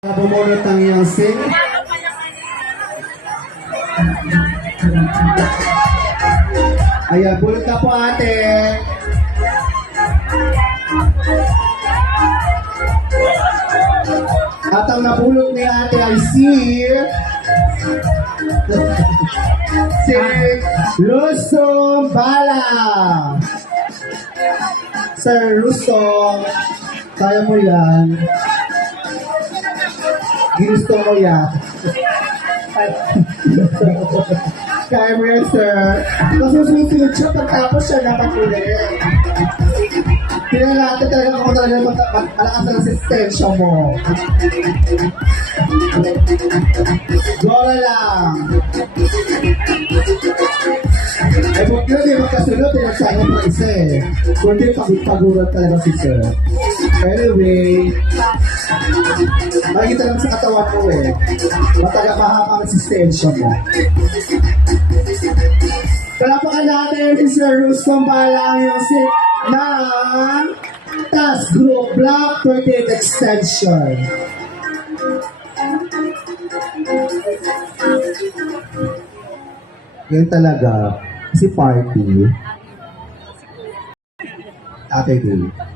Bumunot ng iyong sing. Ayan, bulot na po ate. At ang napulot ni ate ay si Lusong Bala. Sir Lusong, kaya mo yan. Ginusto mo yan. Kaya mo yan, sir. Nasusunod siya pagkapos siya napakulit. Tingnan natin talaga kung talaga malakas ang resistensya mo. Gora lang. Ay, huwag yun, di magkasunod, nagsayang pa isa eh. Kundi pagpagurat talaga si sir. Anyway, makikita lang sa katawan mo eh. Mataga mahabang resistensya mo. Palapakan natin si Sir Rustom Bala ang yung ng Task Group Block 38 Extension. Yan talaga, si Party. Ate Dee.